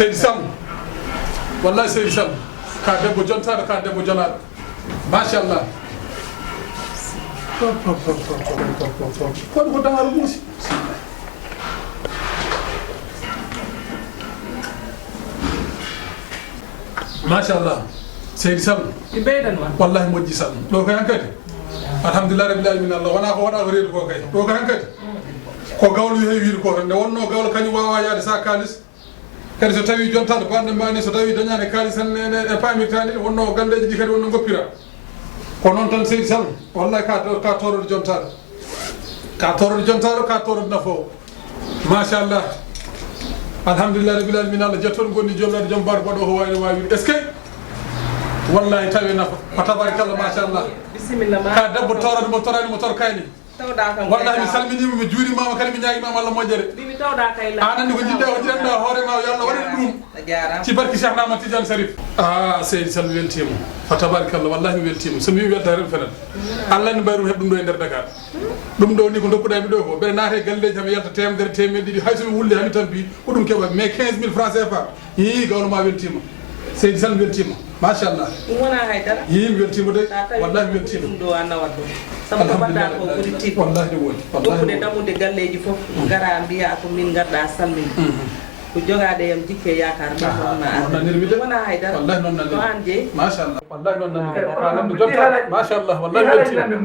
seydi Sall wallahi seydi Sall ka debbo jontaɗo ka debbo jonaɗo machallah kono ko dangaro muusi machallah seydi Sall wallahi moƴƴi Sall ɗo ko hankadi alhamdulillah rabbil alamin Allah wona ko waɗa ko reedu ko kay ɗo ko hankadi ko gawlo heewi wiide ko tan nde wonno gawlo kañum wawa yaade sa kalis kadi so tawi jontaɗo banɗe mani so tawi dañani kalis tan e pamirtani wonno galleji ɗi kadi wonno goppira ko noon tan seydi Sall wallahi ka torode jontaɗo ka torode jontaɗo ka torode nafowo machallah alhamdulillah rabbil alamin Allah jettoɗo gonni jomlade joom barko baɗo ko wayno wawi est ce que wallahi tawi nafa fa tabarakallah machallah ka debbo torode mo torani mo tor kayni wallahi mi salminima mi juurimama kadi mi ñaguimama Allah moƴƴere anandi ko jiɗɗa ko jiɗanɗa hoorema yo Allah waɗani ɗum ci barki Cheikh Ahmad Tidiane Sarif seydi Sall weltima fa tabarakallah wallahi mi weltima somi wi welta tan fenen Allah ni mbayrum heɓ ɗum ɗo e nder Dakar ɗum ɗo ni ko dokkuɗami ɗo ko ɓeɗa naate galleji hami yalta temedere temedde ɗiɗi hay somi wulde hami tampi ko ɗum keɓat mais 15 000 francs CFA yi gawno ma weltima seydi Sall weltima machallah ɗum wona haydara mi weltima de wallahi mi weltima ɗum ɗo annawat ɗum sabu ko mbaɗɗa ko ɓuri tiɗ wallahi ɗum woni ɗokkude ɗamude galleji fof gara mbiya ko min garɗa salmini ko jogade yam jikke yakar ɗum wona haydara wallahi noon to an jeeyi machallah wallahi noon nanni jonta machallah wallahi weltima ne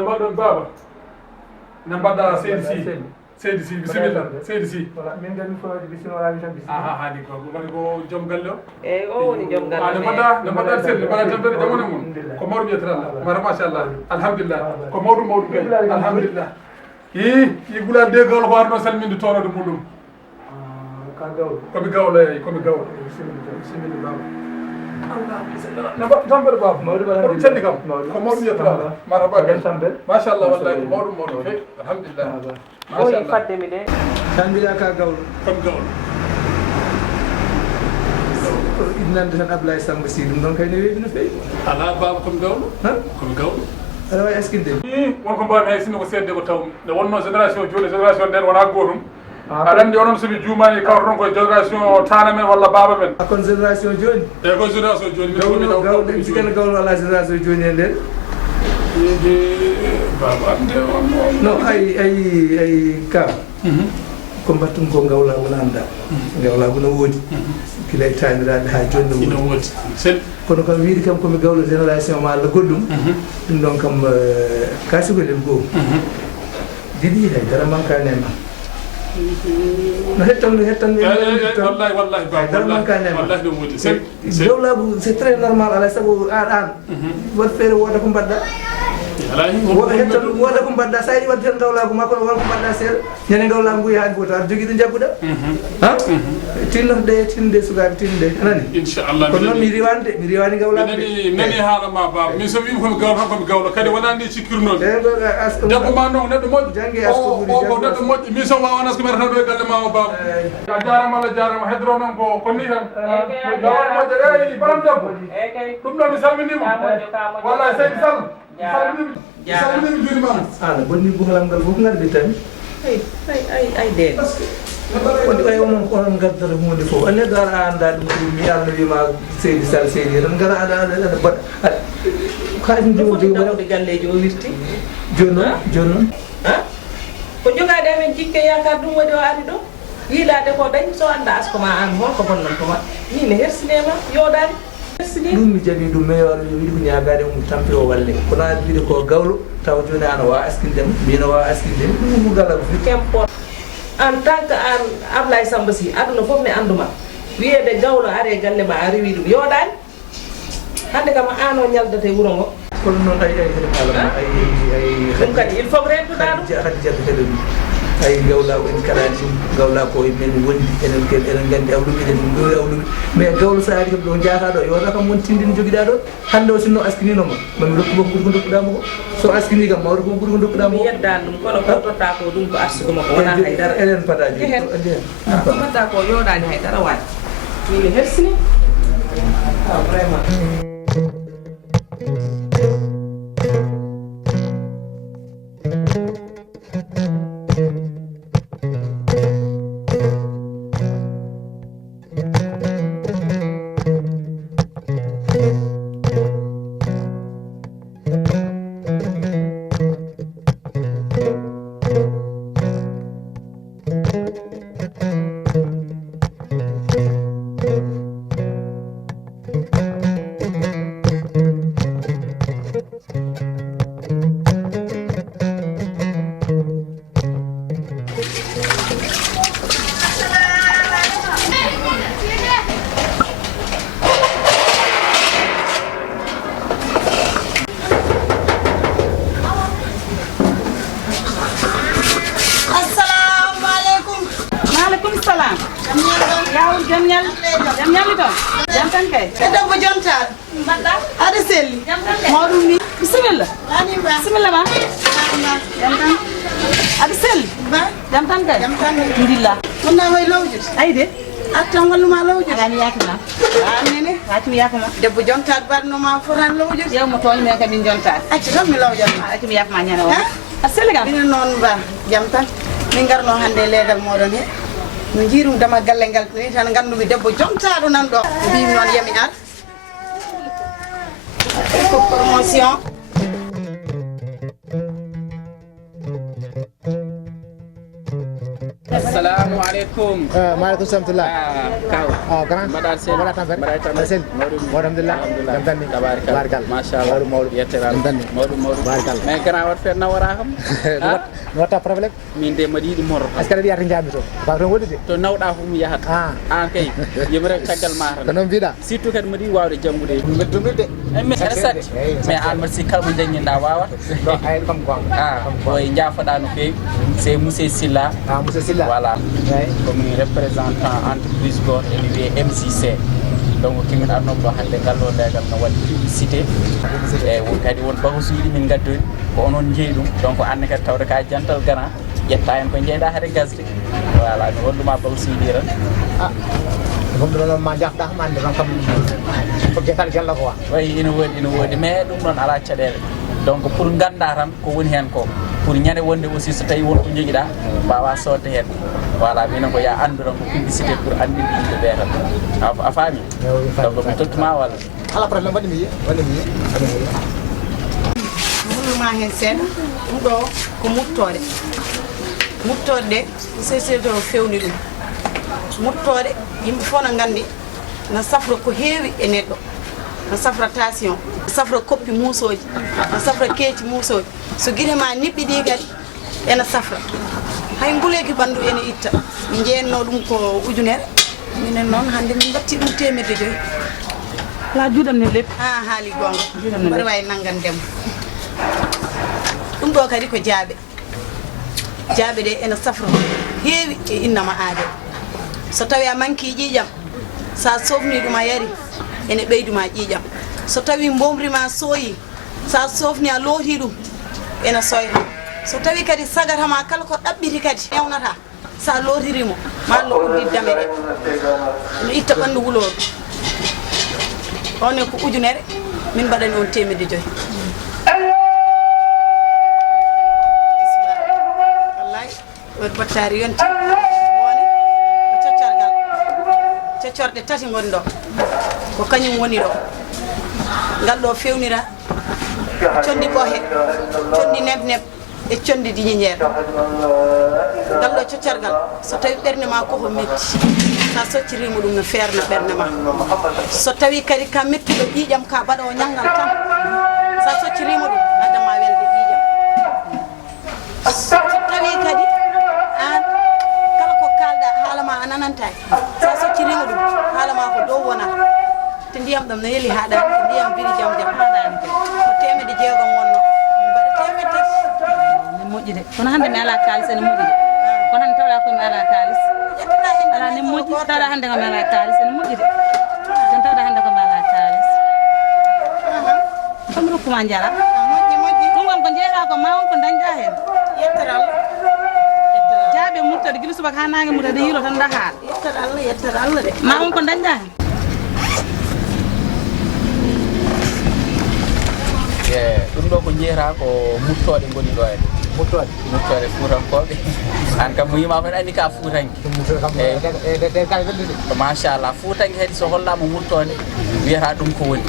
mbaɗon baba ne mbaɗɗa seydi Sy bisimilla seydi Sy min gandi fo bisimilla mi tan bisimilla haali ko woni ko joom galle o eyyi o woni joom galle ne mbaɗɗa seeɗa mbaɗa tampere jamone mum ko mawɗum wiyetata mara machallah alhamdulillah ko mawɗum kay alhamdulillah yi gulal de gawlo ko arno salminde torode muɗum ka gawlo komi gawlo eyyi komi gawlo bisimilla baba ne mbaɗɗo tampere baba mawɗum celli kam ko mawɗum wiyetata marhaba kay machallah wallahi ko mawɗum kay alhamdulillah oyi fadde mi de tan mbiɗa ka gawlo komi gawlo innande tan Ablaye Samba Sy ɗum ɗon kay ne weeɓi no feewi ala baba komi gawlo komi gawlo aɗa wawi eskinde wonko mbawmi hay sinno ko seedde ko taw nde wonno génération joni génération nden wona gotum aɗa andi onon somi juumani kawta toon koye génération tana men walla baba men kon génération joni eyyi ko génération joni gawlo en sikana gawlo ala génération joni e nden baba ande on non ay ka ko mbattum ko gawla wona anda gawla wona woodi kila e taniraɓe ha joni no woodi sen kono kam wiide kam komi gawlo génération ma Allah goɗɗum ɗum ɗon kam kasigolen goo jiɗi haydara mankanema no hettanmi wallahi haydara mankanema wallahi ɗum woodi sen gawlagu c'est très normal alay saabu an wat feere wooda ko mbaɗɗa woda ko mbaɗɗa sa yiɗi wadde tan gawlagu ma kono wonko mbaɗɗa seeɗa ñande gawlagu ngu yaani foto aɗa jogui ɗo jagguɗa tinnotoɗe tinde sukaɓe tinde anani inchallah kono noon mi riwani gawlagu nani haala ma baba min so wimi komi gawlo tan komi gawlo kadi wona ni cikkirnomi debbo ma noon neɗɗo moƴƴo jangge asko ɓuuri o neɗɗo moƴƴo min somi wawa nasko mbiɗa tan ɗo e galle ma o baba a jarama Allah jarama hedoro noon ko ni tan gawal moƴƴo eyi baram debbo ɗum ɗo mi salminima wallahi seydi Sall salminimi juurimama ala bonni buhalam ngal fof gardi tan ay deeɗe wonde ɓay onon gardata hunde fof a neɗɗo ara anda ɗum ɗum mi Allah wima seydi Sall seydi tan gara aɗa baɗa kaɗum jogi ɗamude galleji o wirti joni noon ko jogade amen jikke yakar ɗum waɗi o ari ɗo yiilade ko dañ so anda asko ma an holko bonnon tuma ni ne hersinema yoɗani ɗum mi jaɓi ɗum meilleur wiɗi ko ñagade mum tampi o walle kono aɗa wiide ko gawlo taw joni an wawa askindema mbino wawa askindema ɗum mo gala qu'importe en tant que an Ablaye Samba Sy aduna foof ne anduma wiyede gawlo are galle ma a rewi ɗum yoɗani hande kam an o ñaldate wuuro ngo kono noon ay kadi haalama ɗum kadi il faut rentuɗa ɗum hadi jagga kadi ɗum ay gawlago en kalani ɗum gawla ko men wondi enen gandi awluɓe eɗen ɗori awluɓe mais gawlo sa ari kam ɗo jaata ɗo yowata kam won tindini joguiɗa ɗo hande o sinno askininoma mami rokkumo ko ɓuuri ko dokkuɗamo ko so askini kam mawɗo ko ɓuuri ko dokkuɗamo ko yeddani ɗum kono ko totta ko ɗum ko arsugomo ko wona haydara enen padaji ko mbatta ko yoɗani haydara wawi min mi hersini vraiment ñami ton jam tan kay e debbo jontaɗo mbaɗɗa aɗa selli mawɗum ni bisimilla bisimilla ma jam tan aɗa selli jam tan kay alhamdulillah wonna koye lawjude ayde attan walluma lawjude agami yakima amine acimi yakima debbo jontaɗo mbaɗnoma fotani lawjude ƴewmo toñi men kadi min jontade acci tan mi lawjanma acimi yakima ñane o aɗa selli kam minen noon mba jam tan min garno hannde e leegal moɗon he mi jiirum dama galle ngal ni tan gandumi debbo jontaɗo nan ɗo mbimi noon yami ar ko promotion Assalamu alaikum. Maaleykum salaam. Kaw. Grand. Mbaɗa sen. Mbaɗa tan fet. Mbaɗa tan sen. Alhamdulillah. Jam tan ni. Tabarakal. Machallah. Mawɗum. Yetteral. Jam tan ni. Mawɗum. Tabarakal. Mais grand wat fet nawara kam. No watta probléme. Min de mbaɗi ɗum moro. Est ce que aɗa yiyata jaami to? Ba ton woɗi de. To nawɗa fu mi yahat. An kay. Yimi rek caggal ma tan. Ko noon mbiɗa. Surtout kadi mbaɗi wawde jangude. Beddumirde. Mais aɗa mais an mbaɗi si kalmo jaññinɗa wawat. Ɗo ay comme quoi. Oye jafoɗa no fewi. C'est monsieur Silla. Monsieur Silla. Voilà. Comme représentant entreprise goto ene wiye MCC donc kimin arno ɗo hannde ngal ɗo leegal no waɗi publicité e kadi won bakasuji min gaddoyi ko onon jeeyi ɗum donc anne kadi tawde ka jantal gana ƴetta hen ko jeeyɗa haade gasde voilà mi holluma bakasuji tan comme ɗo noon ma jafɗa kam ande noon kam ko guetal jalla ko wa wayi ina woodi mais ɗum noon ala caɗele donc pour ganda tan ko woni hen ko pour ñande wonde aussi so tawi wonko joguiɗa mbawa sodde hen voilà minen ko ya andu tan ko publicité pour andinde yimɓeɓe tan a faami donc mi tottuma walla ala probléme waɗi mi yiya hulma hen seeɗa ɗum ɗo ko muttode ɗe société o fewni ɗum muttode yimɓe fof no gandi no safra ko heewi e neɗɗo no safra tension no safra koppi muusoji no safra keeci muusoji so guite ma niɓɓiɗi kadi ene safra hay nguleyki ɓanndu ene itta mi jeenno ɗum ko ujunere minen noon hannde min batti ɗum temedde joyi la juuɗam ne lepp haali gonga mbaɗa wawi nanggandemo ɗum ɗo kadi ko jaaɓe ɗe ene safra heewi e innama aade so tawi a manki ƴiiƴam sa sofni ɗum a yari ene ɓeyduma ƴiiƴam so tawi mbomrima sooyi sa sofni a looti ɗum ene soyha so tawi kadi sagatama kala ko ɗaɓɓiti kadi ewnata sa lootirimo mallo uddi dame ɗe no itta ɓanndu wuloru one ko ujunere min mbaɗani on temedde joyi wallahi waɗi battari yonti wone ko coccargal coccorɗe tati goni ɗo ko kañum woni ɗo ngal ɗo fewnira condi ɓohe condi neb e condi diñiñeer ngal ɗo coccargal so tawi ɓernde ma koko metti sa soccirima ɗum no feerna ɓernde ma so tawi kadi ka mettuɗo ƴiiƴam ka mbaɗo ñangal tan sa soccirima ɗum addama welde ƴiiƴam so tawi kadi an kala ko kalɗa haalama a nanantaki sa soccirima ɗum haalama ko dow wonata te ndiyam ɗam no yeeli haɗani ko ndiyam biri jam haɗani ko temedde jeegom wonno min mbaɗa temedde tati ne moƴƴi de kono hannde mi ala kalis ene moƴƴi de kono hannde tawɗa komi ala kalis ala ne moƴƴi tawɗa hannde komi ala kalis ene moƴƴi de tan tawɗa hannde komi ala kalis komi rokkuma jara ɗum won ko jeeɗa ko ma won ko dañɗa hen yettere Allah jaaɓe muttode guila subaka ha nangue muttode yiilo tan dahaɗa yettere Allah de ma won ko dañɗa hen ɗum ɗo ko jeeyata ko muttode goni ɗo en muttode fuutankoɓe an kam mo yima fen andi ka fuutanke machallah fuutanke kadi so hollama muttode wiyata ɗum ko woni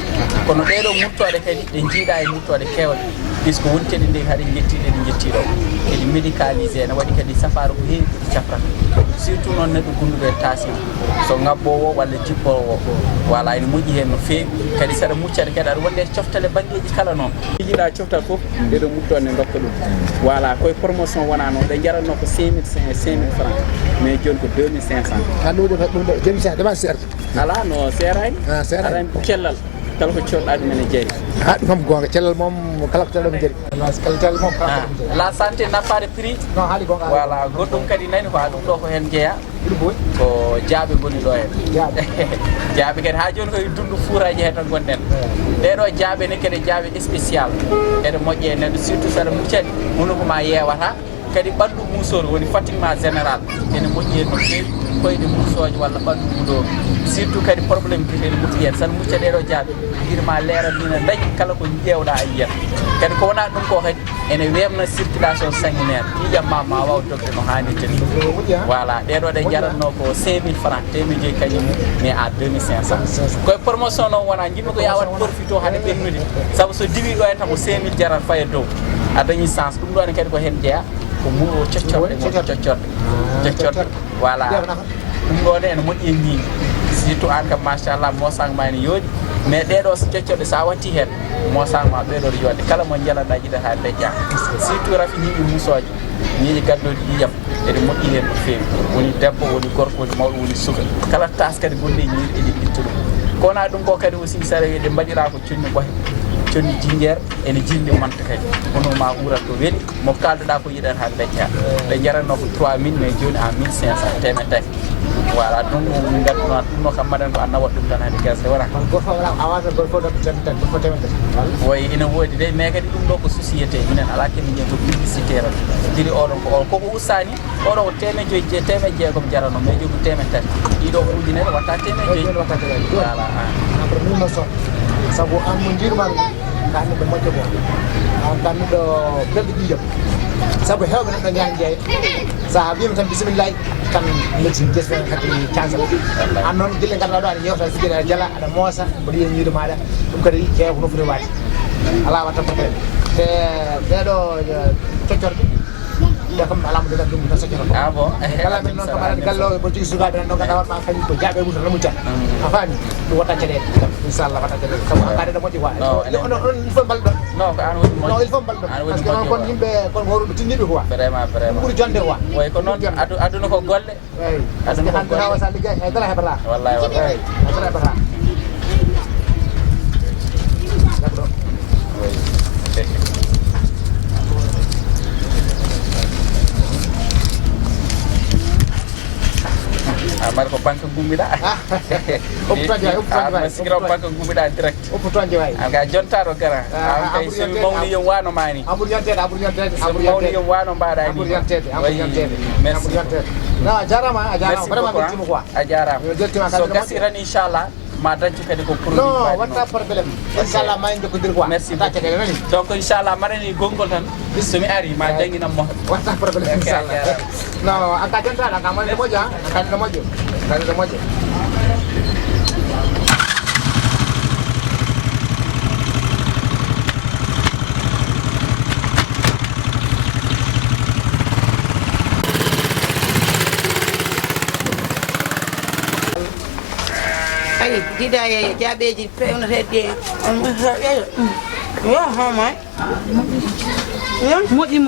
kono ɗeɗo muttode kadi ɗe jiiɗa e muttode kewɗe puisque wonteɗe nde haɗe jettiɗe ɗe jettiɗo eɗi médicalisé ne waɗi kadi safaro ko heewi ɗi cafrata surtout noon neɗɗo gonɗuɗo e tension so ngabbowo walla jippowo voilà ene moƴƴi hen no feewi kadi saɗa muccade kadi aɗa wonde coftale banggueji kala noon jiiɗa coftal foof ɗeɗo muttode ne dokka ɗum voilà koye promotion wona noon ɗe jaranno ko 5000 francs mais joni ko 2500 ɗum ɗo joni sa ɗema seerta ala no serani aɗa cellal kala ko coɗɗa ɗum ene jaari ɗum kam gonga cellal moom kala ko cellal ɗum jaari cellal moom la santé n'a pas de prix non haali gonga voilà goɗɗum kadi nani ko ha ɗum ɗo ko hen jeeya ko jaabe goni ɗo hen jaabe kadi ha joni koye dundu fuuraji he tan gonɗen ɗeɗo jaabe ne kadi jaabe spécial ede moƴƴe neɗɗo surtout saɗa muccani hunuko ma yewata kadi ɓandu musol woni fatiguement général ene moƴƴi hen no fewi koyɗe musoje walla ɓandu muɗo surtout kadi probléme ene mutti hen saɗa mucca ɗeɗo jaabe guirma leeral mina dañi kala ko ƴewɗa a yiyat kadi ko wona ɗum ko kadi ene webna circulation sanguinaire ƴiƴam ma waw dogde no hannirta ni voilà ɗeɗo ɗe jaratno ko 5000 francs temedde kañum mais à 2500 koye promotion noon wona jimmi ko yawat profite o haade ɓennude saabu so diwi ɗo e tan ko 5000 jarat faye dow a dañi sens ɗum ɗone kadi ko hen jeeya ko mu coccorde voilà ɗum ɗone ene moƴƴi e ñiiƴi surtout an kam machallah mosague ma ene yooɗi mais ɗeɗo so coccorde sa watti hen mosague ma ɓeɗo yodde kala mo jalaɗa jiɗata deƴƴa surtout rafi ñiiƴi musoje ñiiƴi gaddoɗi ƴiƴam ede moƴƴi hen no fewi woni debbo woni gorko woni mawɗo woni suka kala tas kadi gonɗi e ñiiri eɗi itta ɗum ko wona ɗum ko kadi aussi saɗa wi ɗe mbaɗira ko conni ɓohe conni jinguére ene jilli manta kadi hono ma urat ko weeli mo kalduɗa ko yiɗata ha deƴƴa ɓe jaranno ko 3000 mais joni à 1500 temedde voilà ɗum min gadduno ɗum no kam maɗen ko a nawat ɗum tan hade gasde wona woy ina woodi de mais kadi ɗum ɗo ko société minen ala kemin jeen ko publicitaire jiri oɗon ko koko ustani oɗo ko temed jeegom jarano mais jogi temed tati ɗiɗo ko ujunere watta temed joyi voilà sabu an mo jirman kani ɓe moƴƴo ko an kanniɗo belɗo ƴiƴam sabu hewɓe nan ɗo ñaani jeeya sa wima tan bisimillahi tan médecine jesmen kadi cansa an noon gille ganduɗa ɗo aɗa yewta fijiri aɗa jala aɗa moosa mboɗo yiya ñiido maɗa ɗum kadi jeeya ko nofori waade ala watta portele te ɓeɗo coccorɗe ɓe kam alamo degan ɗum tan soccoto ah bon kala men noon kam aɗa galle o mboɗo jogui sukaɓe nan ɗo ganduɗa watma kañum ko jaaɓe muta no muccat a faami ɗum watta caɗele inchallah watta caɗele sabu an kaɗeɗo moƴƴi quoi on il faut mbalɗon non ko an woni moƴƴi non il faut mbalɗon par ce que noon kon yimɓe kon horuɓe tinniɓe quoi vraiment ɗum ɓuuri jonde quoi way ko noon aduna ko golle eyyi par ce que hande hawa sa liggey haydara heɓata wallahi wallahi haydara heɓata jabɗo mbaɗa ko banque gummiɗa sikira banque gummiɗa direct opputoje way ga jontaɗo gara kay somi mawni yom wano mani amour yontede somi mawni yom wano mbaɗa ni amour yontede merci non a jarama vraiment weltima quoi a jarama so gasi tan inchallah ma dañcu kadi ko produit non watta probléme inchallah ma en jokkodir quoi merci ta caɗele nani donc inchallah maɗani gongol tan somi ari ma jangguinam mo watta probléme inchallah non an ka jontaɗo an ka moƴƴo moƴƴo an kanino moƴƴo kanino moƴƴo ay dida ye jaabeji pewneteɗe yo homay moƴƴi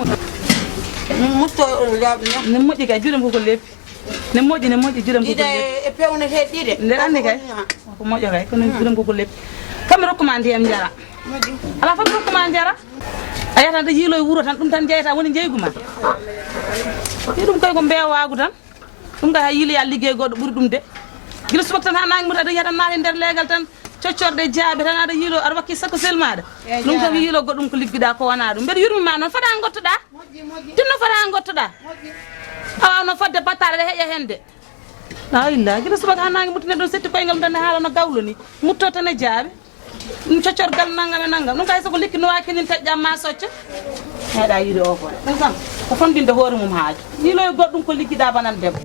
mutto jaaɓe ne moƴƴi kay juuɗe koko leppi ne moƴƴi juuɗe koko dida leppi e pewneteɗe ɗiɗe nder andi kay ko moƴƴo kay kono juuɗe koko leppi kamɓe rokkuma ndiyam jara ala fof rokkuma jara a yiyata nde yiilo e wuuro tan ɗum tan jeyata woni jeygu ma i ɗum koy ko mbewagu tan ɗum kay ha yiiloya liggey goɗɗo ɓuuri ɗum de guila subaka tan ha nangue muta aɗa yiya tan naate nder leegal tan coccorde jaabe tan aɗa yiilo aɗa wakki sakko sel maɗa ɗum kam yiilo goɗɗum ko ligguiɗa ko wona ɗum mbeɗa yurmima noon fada gottoɗa tinno fada gottoɗa a wawno fodde battare ɗe heeƴa hen de la illa guila subaka ha nangue muta neɗɗon setti koyngal tan ne haalano gawlo ni mutto tan e jaabe ɗum coccorgal naggam e naggam ɗum kay soko likki no wawi kenin teƴƴam ma socca meeɗa yiide o ko ɗum kam ko fondinde hoore mum haaju yiilo e goɗɗum ko ligguiɗa banan debbo